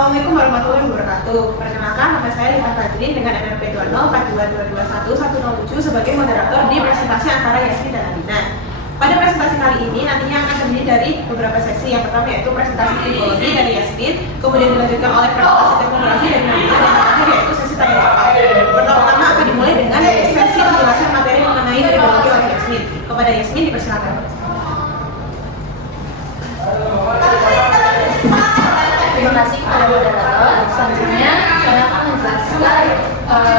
Assalamualaikum warahmatullahi wabarakatuh. Perkenalkan, nama saya Lita Fajrin dengan NRP 204222107 sebagai moderator di presentasi antara Yasmin dan Adina. Pada presentasi kali ini nantinya akan terdiri dari beberapa sesi. Yang pertama yaitu presentasi tipologi dari Yasmin, kemudian dilanjutkan oleh presentasi teknologi dari Adina, dan terakhir yaitu sesi tanya jawab. Pertama-tama akan dimulai dengan sesi penjelasan materi mengenai tipologi oleh Yasmin. Kepada Yasmin dipersilakan. Terima kasih kepada moderator. Selanjutnya saya akan menjelaskan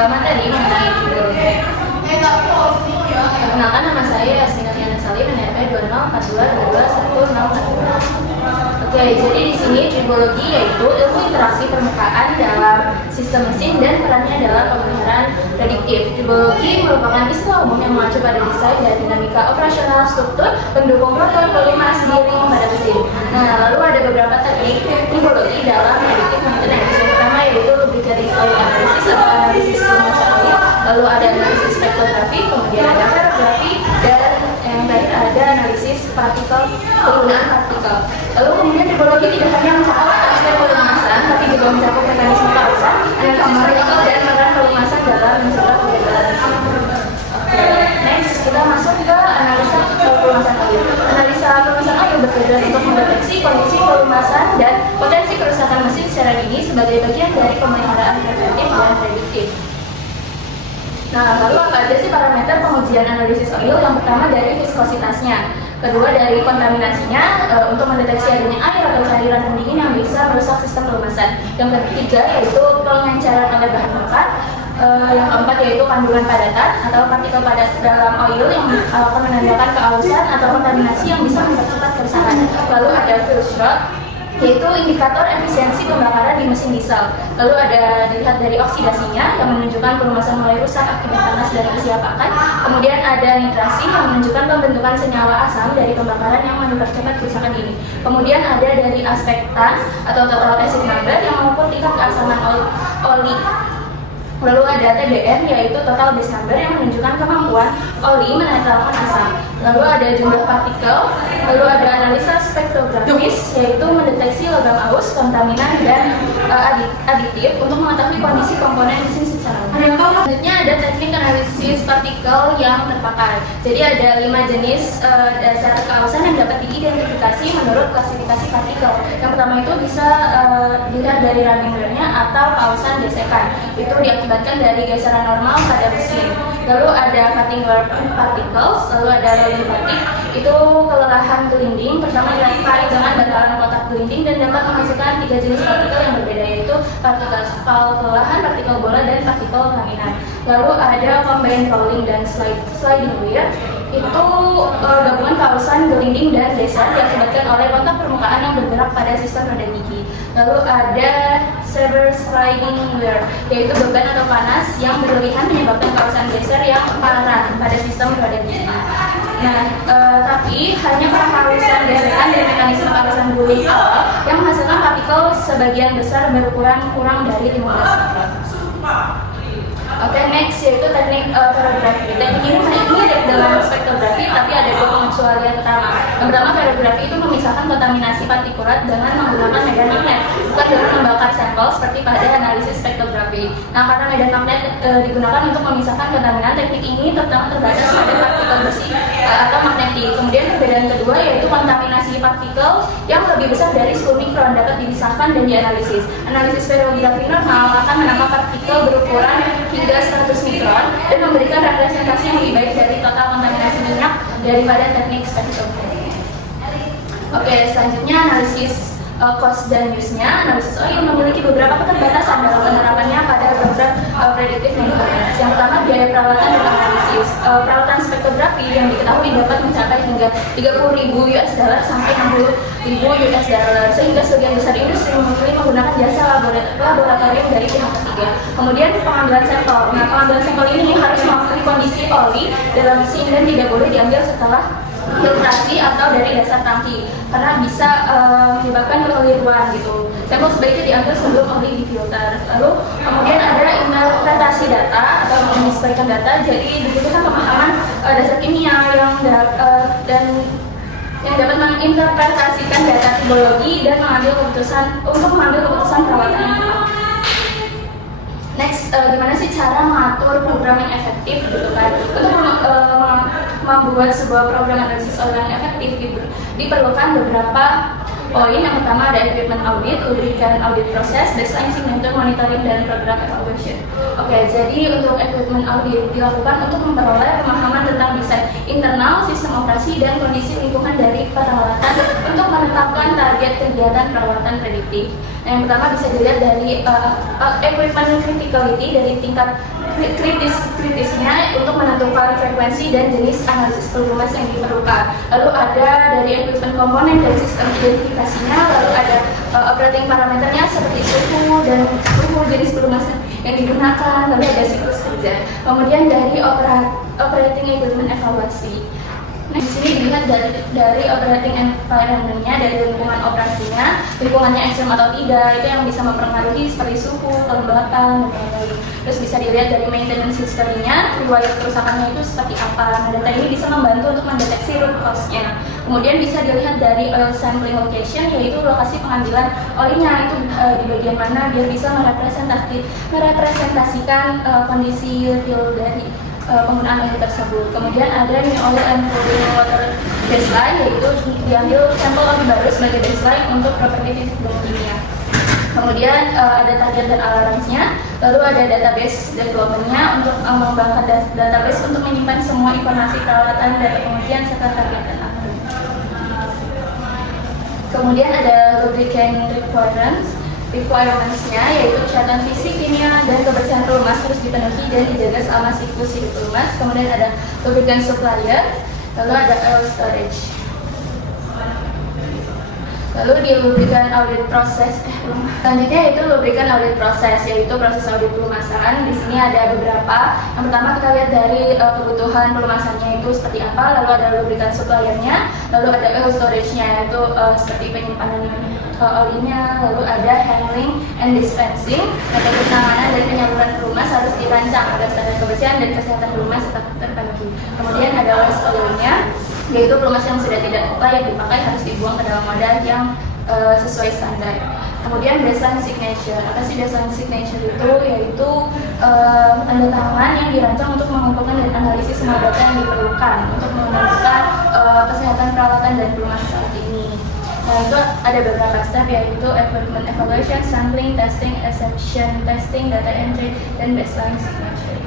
materi mengenai tipologi. Perkenalkan, nama saya Yasmin Afiana Salim, NRP 20422210642. Oke, jadi di sini tribologi yaitu ilmu interaksi permukaan dalam sistem mesin dan perannya dalam pemeliharaan prediktif. Tribologi merupakan istilah umum yang mengacu pada desain dan dinamika operasional struktur pendukung rotor polimas giring pada mesin. Nah, lalu ada beberapa teknik tribologi dalam prediktif maintenance. Yang pertama yaitu lubricant oil analysis atau analisis perumahan oil, lalu ada analisis spektrografi, kemudian ada ferrografi, dan yang terakhir ada analisis partikel, penggunaan partikel. Lalu kemudian tribologi tidak hanya mencakup aspek pelumasan, tapi juga mencakup mekanisme kausan, analisis partikel, dan peran pelumasan dalam mencegah kegagalan mesin. Oke, next kita masuk ke analisa pelumasan oil. Analisa pelumasan oil bertujuan untuk mendeteksi kondisi pelumasan dan potensi kerusakan mesin secara dini sebagai bagian dari pemeliharaan preventif dan prediktif. Nah, lalu apa aja sih parameter pengujian analisis oil? Yang pertama dari viskositasnya, kedua dari kontaminasinya untuk mendeteksi adanya air atau cairan pendingin yang bisa merusak sistem pelumasan. Yang ketiga yaitu pengencaran oleh bahan bakar. Yang keempat yaitu kandungan padatan atau partikel padat dalam oil yang akan menandakan keausan atau kontaminasi yang bisa mempercepat kerusakan. Lalu ada fuel shot, yaitu indikator efisiensi pembakaran di mesin diesel. Lalu ada dilihat dari oksidasinya yang menunjukkan pelumasan mulai rusak akibat panas dari usia pakan. Kemudian ada nitrasi yang menunjukkan pembentukan senyawa asam dari pembakaran yang mempercepat kerusakan ini. Kemudian ada dari aspek TAN atau total acid number yang mengukur tingkat keasaman oli. Lalu ada TBN yaitu total base number yang menunjukkan kemampuan oli menetralkan asam. Lalu ada jumlah partikel. Lalu ada analisa spektrografis yaitu mendeteksi logam aus, kontaminan, dan aditif untuk mengetahui kondisi komponen mesin secara umum. Selanjutnya ada teknik analisis partikel yang terpakai. Jadi ada 5 jenis dasar keausan yang dapat diidentifikasi menurut klasifikasi partikel. Yang pertama itu bisa dilihat dari running-nya atau keausan gesekan. Itu diakibatkan dari geseran normal pada mesin. Lalu ada cutting wear particles, lalu ada rolling fatigue, itu kelelahan gelinding. Pertama terkait dengan bantalan kotak gelinding dan dapat menghasilkan 3 jenis partikel yang berbeda, yaitu partikel kelelahan, partikel bola, dan partikel laminan. Lalu ada combined rolling dan sliding wear, itu gabungan kausan gelinding dan geser diakibatkan oleh kontak permukaan yang bergerak pada sistem roda gigi. Lalu ada severe sliding wear, yaitu beban atau panas yang berlebihan menyebabkan kausan geser yang parah pada sistem roda gigi. Nah, tapi hanya kausan gesekan dan mekanisme kausan guling awal yang menghasilkan partikel sebagian besar berukuran kurang dari 15 mikron. Oke, next yaitu teknik ferrografi. Teknik ini mirip dengan spektrografi, tapi ada 2 pengecualian utama. Yang pertama, ferrografi itu memisahkan kontaminasi partikulat dengan menggunakan medan magnet, bukan dengan membakar sampel seperti pada analisis spektrografi. Nah, karena medan magnet digunakan untuk memisahkan kontaminan, teknik ini terutama terbatas pada partikel besi atau magnetik. Kemudian perbedaan kedua yaitu kontaminasi partikel yang lebih besar dari 10 mikron dapat dipisahkan dan dianalisis. Analisis ferrografi normal akan menambah partikel berukuran hingga 100 mikron dan memberikan representasi yang lebih baik dari total kontaminasi minyak daripada teknik spektrografi. Oke, selanjutnya analisis cost dan use-nya. Analisis oil memiliki beberapa keterbatasan dalam penerapannya pada program predictive maintenance. Yang pertama, biaya perawatan dan analisis. Perawatan spektrografi yang diketahui dapat mencapai hingga 30.000 US dollar sampai 60.000 US dollar, sehingga sebagian besar industri memilih menggunakan jasa laboratorium dari pihak ketiga. Kemudian pengambilan sampel. Nah, pengambilan sampel ini harus mengakui kondisi oli dalam mesin dan tidak boleh diambil setelah filtrasi atau dari dasar tangki karena bisa menyebabkan kekeliruan gitu. Sampel sebaiknya diambil sebelum oli difilter. Lalu kemudian ada interpretasi data atau menyesuaikan data. Jadi dibutuhkan pemahaman dasar kimia dan yang dapat menginterpretasikan data tribologi dan mengambil keputusan perawatan cara mengatur program yang efektif gitu kan. Untuk membuat sebuah program analisis oil yang efektif diperlukan beberapa poin. Yang pertama ada equipment audit, lubrikan audit proses, baseline signature, monitoring, dan program evaluation. Oke, jadi untuk equipment audit dilakukan untuk memperoleh pemahaman tentang desain internal, sistem operasi, dan kondisi lingkungan dari peralatan untuk menetapkan target kegiatan peralatan prediktif. Nah, yang pertama bisa dilihat dari equipment criticality, dari tingkat kritisnya untuk menentukan frekuensi dan jenis analisis pelumas yang diperlukan. Lalu ada dari equipment komponen dan sistem identifikasinya, lalu ada operating parameternya seperti suhu dan jenis pelumas yang digunakan, lalu ada siklus kerja. Kemudian dari operating equipment evaluasi. Nah, di sini dilihat dari operating environment-nya, dari lingkungan operasinya, lingkungannya ekstrem atau tidak, itu yang bisa mempengaruhi seperti suhu, kelembapan, dan lain-lain. Terus bisa dilihat dari maintenance history-nya, riwayat kerusakannya itu seperti apa. Nah, data ini bisa membantu untuk mendeteksi root cause-nya. Kemudian bisa dilihat dari oil sampling location, yaitu lokasi pengambilan olinya itu di bagian mana, biar bisa merepresentasikan kondisi real dari penggunaan oil tersebut. Kemudian ada new oil and cooling water baseline, yaitu diambil sampel oli baru sebagai baseline untuk properti fisik dan kimia. Kemudian ada target dan alarmsnya, lalu ada database development-nya untuk mengembangkan database untuk menyimpan semua informasi peralatan dari pengujian serta target dan alarm. Kemudian ada lubricant requirements-nya, yaitu kesehatan fisik, kimia, dan kebersihan pelumas harus dipenuhi dan dijaga selama siklus hidup pelumas. Kemudian ada lubricant supplier, lalu ada oil storage. Lalu di lubrikan audit proses, selanjutnya yaitu lubrikan audit proses, yaitu proses audit pelumasan. Di sini ada beberapa. Yang pertama kita lihat dari kebutuhan pelumasannya itu seperti apa, lalu ada lubrikan suppliernya, lalu ada oil storage-nya, yaitu seperti penyimpanan olinya, lalu ada handling and dispensing, metode penanganan dan penyaluran pelumas harus dirancang agar standar kebersihan dan kesehatan pelumas tetap terpenuhi. Kemudian ada waste oil-nya, yaitu pelumas yang sudah tidak layak dipakai harus dibuang ke dalam wadah yang sesuai standar. Kemudian baseline signature. Apa sih baseline signature itu? Yaitu tanda tangan yang dirancang untuk mengumpulkan dan analisis semua data yang diperlukan untuk menentukan kesehatan peralatan dan pelumas saat ini. Nah, itu ada beberapa step, yaitu equipment evaluation, sampling, testing, exception testing, data entry, dan baseline signature.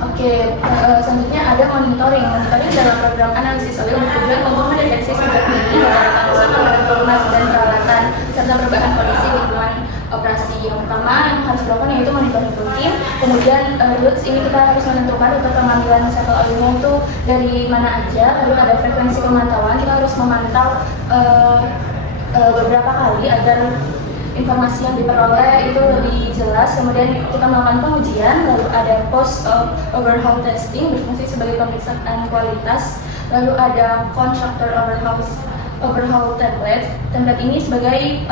Oke, selanjutnya ada monitoring. Monitoring dalam program analisis oil bertujuan untuk mendeteksi sejak dini data kerusakan pelumas dan peralatan serta perubahan kondisi lingkungan operasi. Yang pertama yang harus dilakukan yaitu monitoring rutin. Kemudian routes ini kita harus menentukan untuk pengambilan sampel oilnya itu dari mana aja. Lalu ada frekuensi pemantauan, kita harus memantau beberapa kali agar informasi yang diperoleh itu lebih jelas. Kemudian kita melakukan pengujian, lalu ada post overhaul testing berfungsi sebagai pemeriksaan kualitas, lalu ada contractor overhaul template. Template ini sebagai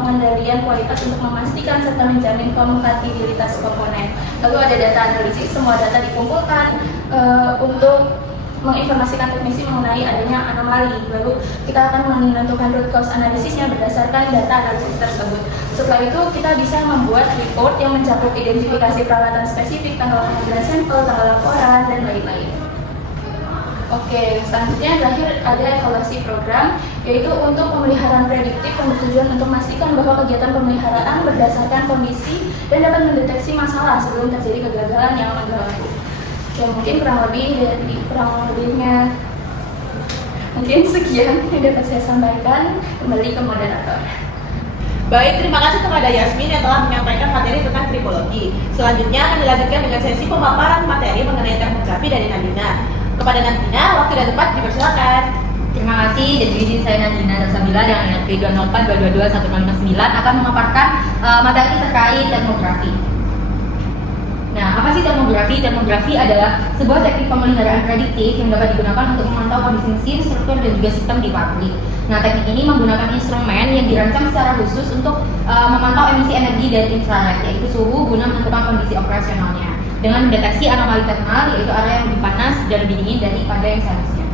pengendalian kualitas untuk memastikan serta menjamin kompatibilitas komponen. Lalu ada data analisis, semua data dikumpulkan untuk menginformasikan teknisi mengenai adanya anomali. Lalu kita akan menentukan root cause analisisnya berdasarkan data analisis tersebut. Setelah itu kita bisa membuat report yang mencakup identifikasi peralatan spesifik, tanggal pengambilan sampel, tanggal laporan, dan lain-lain. Oke, selanjutnya terakhir ada evaluasi program, yaitu untuk pemeliharaan prediktif yang bertujuan untuk memastikan bahwa kegiatan pemeliharaan berdasarkan kondisi dan dapat mendeteksi masalah sebelum terjadi kegagalan yang mengganggu. Ya, mungkin kurang lebihnya mungkin sekian yang dapat saya sampaikan. Kembali ke moderator. Baik, terima kasih kepada Yasmin yang telah menyampaikan materi tentang tribologi. Selanjutnya akan dilanjutkan dengan sesi pemaparan materi mengenai termografi dari Nadina. Kepada Nadina, waktu dan tempat dipersilakan. Terima kasih, jadi izin saya Nadina Sabila dengan NP 204-222-159 akan memaparkan materi terkait termografi. Nah, apa sih termografi? Termografi adalah sebuah teknik pemeliharaan prediktif yang dapat digunakan untuk memantau kondisi mesin, struktur, dan juga sistem di pabrik. Nah, teknik ini menggunakan instrumen yang dirancang secara khusus untuk memantau emisi energi dari infrared, yaitu suhu, guna menentukan kondisi operasionalnya. Dengan mendeteksi anomali termal, yaitu area yang lebih panas dan lebih dingin daripada yang seharusnya.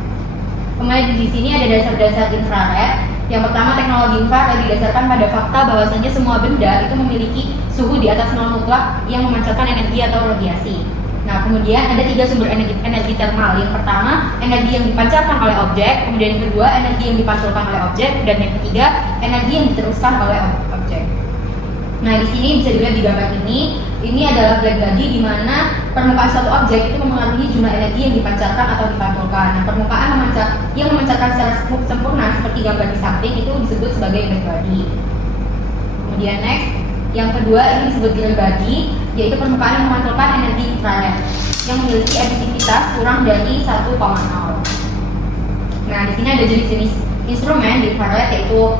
Kemudian di sini ada dasar-dasar infrared. Yang pertama, teknologi infrared didasarkan pada fakta bahwasanya semua benda itu memiliki suhu di atas nol mutlak yang memancarkan energi atau radiasi. Nah, kemudian ada 3 sumber energi termal. Yang pertama, energi yang dipancarkan oleh objek, kemudian yang kedua, energi yang dipantulkan oleh objek, dan yang ketiga, energi yang diteruskan oleh objek. Nah, di sini bisa dilihat di gambar ini adalah black body di mana permukaan suatu objek itu mempengaruhi jumlah energi yang dipancarkan atau dipantulkan. Nah, permukaan yang memancarkan secara sempurna seperti gambar di samping itu disebut sebagai black body. Kemudian next, yang kedua ini disebut green body, yaitu permukaan yang memantulkan energi infrared yang memiliki emisivitas kurang dari 1,0. Nah, di sini ada jenis-jenis instrumen di infrared, yaitu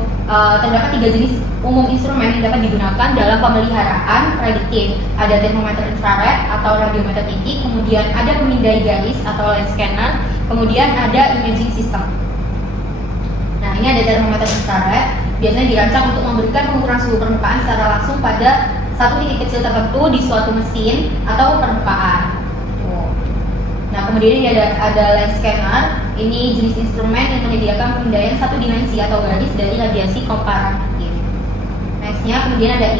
terdapat 3 jenis umum instrumen yang dapat digunakan dalam pemeliharaan prediktif. Ada termometer infrared atau radiometer titik, kemudian ada pemindai garis atau line scanner, kemudian ada imaging system. Nah, ini ada termometer infrared, biasanya dirancang untuk memberikan pengukuran suhu permukaan secara langsung pada satu titik kecil tertentu di suatu mesin atau permukaan. Nah, kemudian ini ada line scanner. Ini jenis instrumen yang menyediakan pemindaian satu dimensi atau garis dari radiasi komparatif. Nextnya, kemudian ada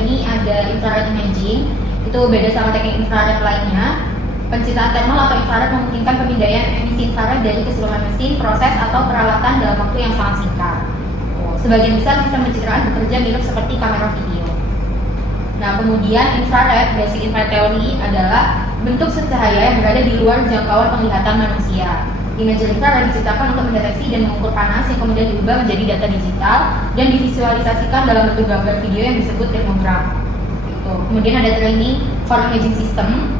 infrared imaging. Itu beda sama teknik infrared lainnya. Pencitraan thermal atau infrared memungkinkan pemindaian emisi infrared dari keseluruhan mesin, proses atau peralatan dalam waktu yang sangat singkat. Sebagian besar sistem pencitraan bekerja mirip seperti kamera video. Nah, kemudian infrared, basic infrared theory adalah bentuk cahaya yang berada di luar jangkauan penglihatan manusia. Imager infrared diciptakan untuk mendeteksi dan mengukur panas yang kemudian diubah menjadi data digital dan divisualisasikan dalam bentuk gambar video yang disebut termogram. Kemudian ada training for imaging system.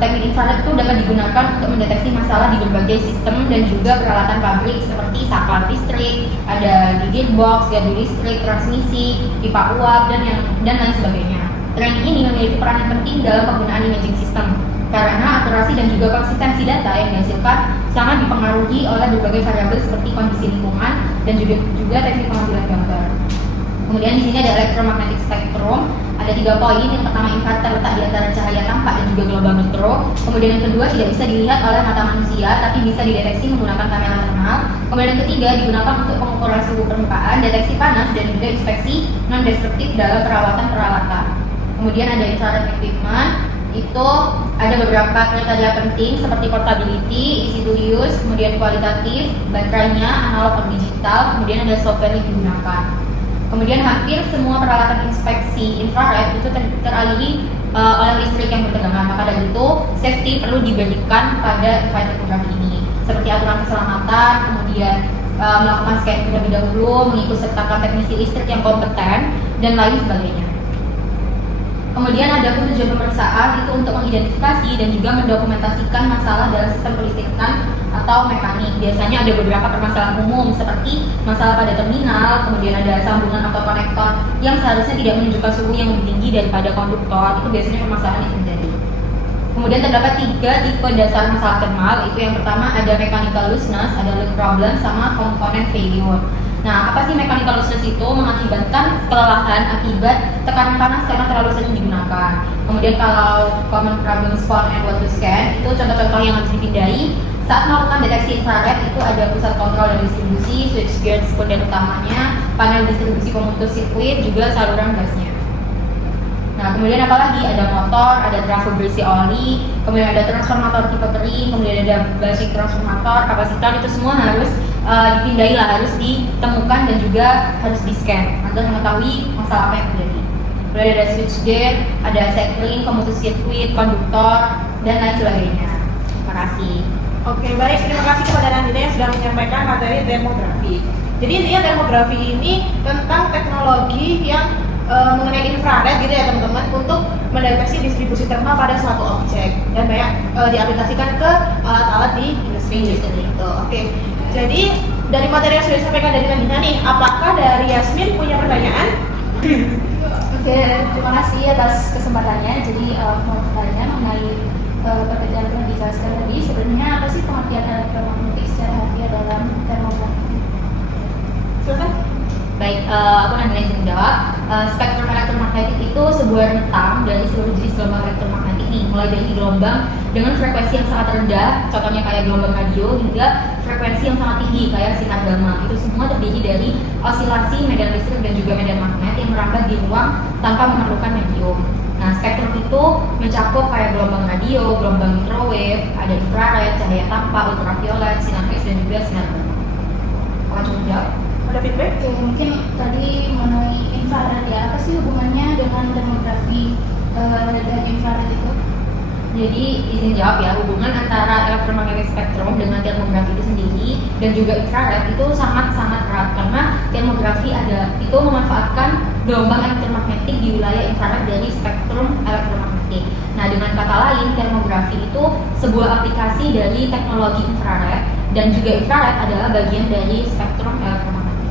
Teknik infrared itu dapat digunakan untuk mendeteksi masalah di berbagai sistem dan juga peralatan pabrik seperti saklar listrik, ada gigit box, gardu listrik, transmisi, pipa uap, dan lain sebagainya. Training ini memiliki peran yang penting dalam penggunaan imaging system karena akurasi dan juga konsistensi data yang dihasilkan sangat dipengaruhi oleh berbagai variabel seperti kondisi lingkungan dan juga teknik pengambilan gambar. Kemudian di sini ada electromagnetic spectrum. Ada 3 poin. Yang pertama, infrared terletak di antara cahaya tampak dan juga gelombang mikro. Kemudian yang kedua, tidak bisa dilihat oleh mata manusia, tapi bisa dideteksi menggunakan kamera thermal. Kemudian yang ketiga, digunakan untuk pengukuran suhu permukaan, deteksi panas, dan juga inspeksi non-destruktif dalam peralatan-peralatan. Kemudian ada infrared equipment. Itu ada beberapa kriteria penting seperti portability, easy to use, kemudian kualitatif, baterainya analog atau digital, kemudian ada software yang digunakan. Kemudian hampir semua peralatan inspeksi infrared itu teralihi oleh listrik yang bertegangan. Maka dari itu, safety perlu diberikan pada infrared termografi ini, seperti aturan keselamatan, kemudian melakukan scan terlebih dahulu, mengikut sertakan teknisi listrik yang kompeten, dan lain sebagainya. Kemudian ada tujuan pemeriksaan itu untuk mengidentifikasi dan juga mendokumentasikan masalah dalam sistem kelistrikan atau mekanik. Biasanya ada beberapa permasalahan umum seperti masalah pada terminal, kemudian ada sambungan atau konektor yang seharusnya tidak menunjukkan suhu yang lebih tinggi daripada konduktor. Itu biasanya permasalahan yang terjadi. Kemudian terdapat 3 tipe dasar masalah thermal. Itu yang pertama ada mechanical looseness, ada leak problem, sama component failure. Nah, apa sih mechanical looseness itu? Mengakibatkan kelelahan akibat tekanan panas karena terlalu sering digunakan. Kemudian kalau common problem spawn and what to scan, itu contoh-contoh yang harus dipindai saat melakukan deteksi infrared. Itu ada pusat kontrol dan distribusi, switchgear sekunder utamanya, panel distribusi pemutus sirkuit, juga saluran gasnya. Nah, kemudian apalagi ada motor, ada trafo bersih oli, kemudian ada transformator tipe kering, kemudian ada basic transformator, kapasitor. Itu semua harus dipindai lah, harus ditemukan dan juga harus di scan agar mengetahui masalah apa yang terjadi. Kemudian ada switchgear, ada cycling, pemutus sirkuit, konduktor, dan lain sebagainya. Terima kasih. Oke, baik. Terima kasih kepada Nandina yang sudah menyampaikan materi termografi. Jadi intinya termografi ini tentang teknologi yang mengenai infrared gitu ya teman-teman, untuk mendeteksi distribusi thermal pada suatu objek dan banyak diaplikasikan ke alat-alat di industri gitu. Oke. Jadi dari materi yang sudah disampaikan dari Nandina nih, apakah dari Yasmin punya pertanyaan? Oke, terima kasih atas kesempatannya. Jadi mau bertanya mengenai pekerjaan yang dijelaskan tadi, sebenarnya apa sih pengertian elektromagnetik secara harfiah dalam termografi? Silakan. Baik, aku Nandina izin menjawab. Spektrum elektromagnetik itu sebuah rentang dari seluruh jenis gelombang elektromagnetik nih, mulai dari gelombang dengan frekuensi yang sangat rendah, contohnya kayak gelombang radio, hingga frekuensi yang sangat tinggi kayak sinar gamma. Itu semua terdiri dari osilasi medan listrik dan juga medan magnet yang merambat di ruang tanpa memerlukan medium. Nah, spektrum itu mencakup kayak gelombang radio, gelombang microwave, ada infrared, cahaya tanpa, ultraviolet, sinar X, dan juga sinar gamma. Apa coba jawab? Ada feedback? Oke, mungkin tadi mengenai infrared ya, apa sih hubungannya dengan termografi dan infrared itu? Jadi izin jawab ya, hubungan antara elektromagnetic spectrum dengan termografi itu sendiri dan juga infrared itu sangat-sangat erat, karena termografi itu memanfaatkan gelombang elektromagnetik di wilayah infrared dari spektrum elektromagnetik. Nah, dengan kata lain, termografi itu sebuah aplikasi dari teknologi infrared, dan juga infrared adalah bagian dari spektrum elektromagnetik.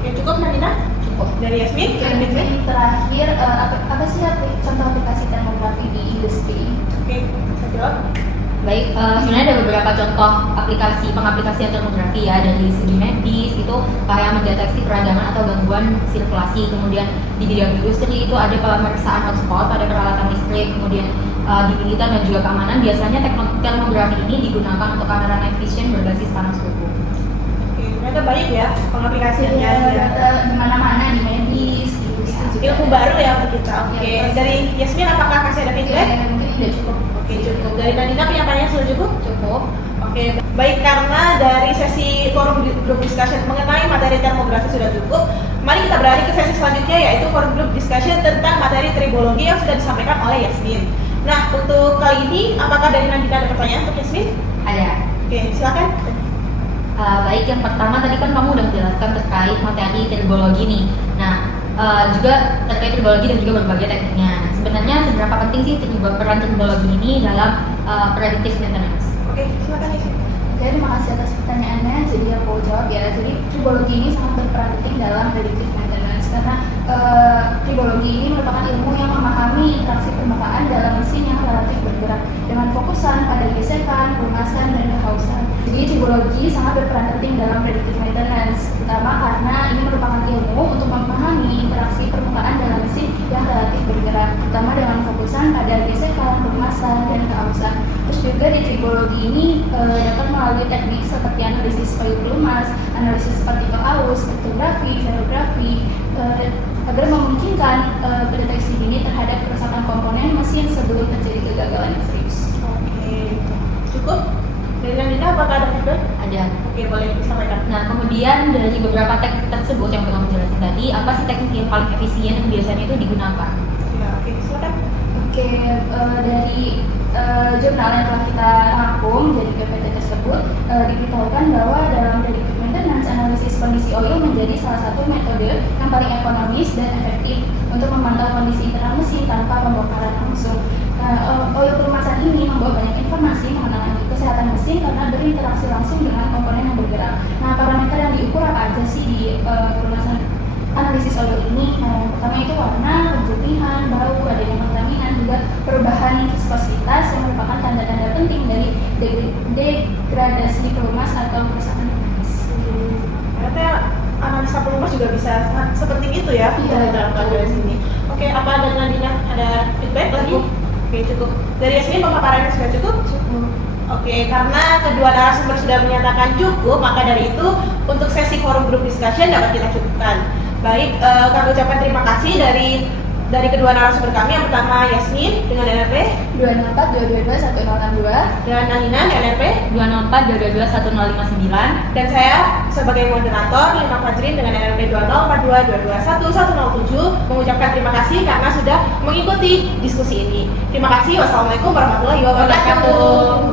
Oke, cukup Nadina? Cukup. Dari Yasmin? Ada feedback? Mungkin terakhir, apa sih contoh aplikasi termografi di industri? Oke, saya jawab. Baik, sebenarnya ada beberapa contoh pengaplikasian termografi ya, dari segi medis itu kayak mendeteksi peradangan atau gangguan sirkulasi. Kemudian di bidang industri itu ada pemeriksaan hotspot pada peralatan listrik. Kemudian di militer dan juga keamanan biasanya termografi ini digunakan untuk kamera night vision berbasis panas tubuh. Oke, ternyata banyak ya pengaplikasiannya. Di mana-mana, di medis, di industri juga. Ilmu baru ya untuk kita. Oke, Ya, dari Yasmin apakah masih ada feedback? Mungkin udah cukup. Oke, cukup. Dari Nadina kenyataannya sudah cukup? Cukup. Oke, baik, karena dari sesi forum group discussion mengenai materi termografi sudah cukup, mari kita beralih ke sesi selanjutnya, yaitu forum group discussion tentang materi tribologi yang sudah disampaikan oleh Yasmin. Nah, untuk kali ini, apakah dari Nadina ada pertanyaan untuk Yasmin? Ada. Oke, silakan. Baik, yang pertama tadi kan kamu udah menjelaskan terkait materi tribologi nih. Nah, juga terkait tribologi dan juga berbagai tekniknya. Nah, sebenarnya seberapa penting sih peran tribologi ini dalam predictive maintenance? Oke, silakan Yasmin. Oke, terima kasih atas pertanyaannya. Jadi aku jawab ya. Jadi tribologi ini sangat berperan penting dalam predictive maintenance karena tribologi ini merupakan ilmu yang memahami interaksi permukaan dalam mesin yang relatif bergerak dengan fokusan pada gesekan, pelumasan, dan kehausan. Jadi tribologi sangat berperan penting dalam predictive maintenance, terutama karena ini merupakan ilmu untuk memahami interaksi permukaan dalam mesin yang relatif bergerak, terutama dengan fokusan pada gesekan, pelumasan, dan kehausan. Terus juga di tribologi ini dapat melalui teknik seperti analisis payung pelumas, analisis partikel aus, spektrografi, zerografi, agar memungkinkan pendeteksi dini terhadap kerusakan komponen mesin sebelum terjadi kegagalan yang serius. Oke, cukup. Dari Nadina apakah ada feedback? Ada. Oke, boleh disampaikan. Nah, kemudian dari beberapa teknik tersebut yang telah menjelaskan tadi, apa sih teknik yang paling efisien yang biasanya itu digunakan? Ya, oke, silakan. Oke, dari jurnal yang telah kita rangkum dari PPT tersebut diberitahukan bahwa dalam predictive maintenance analisis kondisi oil menjadi salah satu metode yang paling ekonomis dan efektif untuk memantau kondisi internal mesin tanpa pembongkaran langsung. Oil pelumasan ini membawa banyak informasi mengenai kesehatan mesin karena berinteraksi langsung dengan komponen yang bergerak. Nah, parameter yang diukur apa aja sih di pelumasan analisis oil ini? Nah, yang pertama itu warna, kejutihan, bau, adanya kontaminan, juga perubahan viskositas yang merupakan tanda-tanda penting dari degradasi pelumas atau kerusakan pelumas. Ternyata analisa pelumas juga bisa seperti itu ya, Iya, kita diterapkan dari sini. Oke, apa dari Nadina ada feedback lagi? Oke, cukup. Dari Yasmin pemaparannya sudah cukup? Cukup. Oke, karena kedua narasumber sudah menyatakan cukup, maka dari itu untuk sesi forum group discussion dapat kita cukupkan. Baik, kami ucapkan terima kasih dari kedua narasumber kami. Yang pertama Yasmin dengan NRP 204-222-1062 dan Nadina NRP 204-222-1059 dan saya sebagai moderator Lina Fajrin dengan NRP 204-222-1017 mengucapkan terima kasih karena sudah mengikuti diskusi ini. Terima kasih. Wassalamualaikum warahmatullahi wabarakatuh.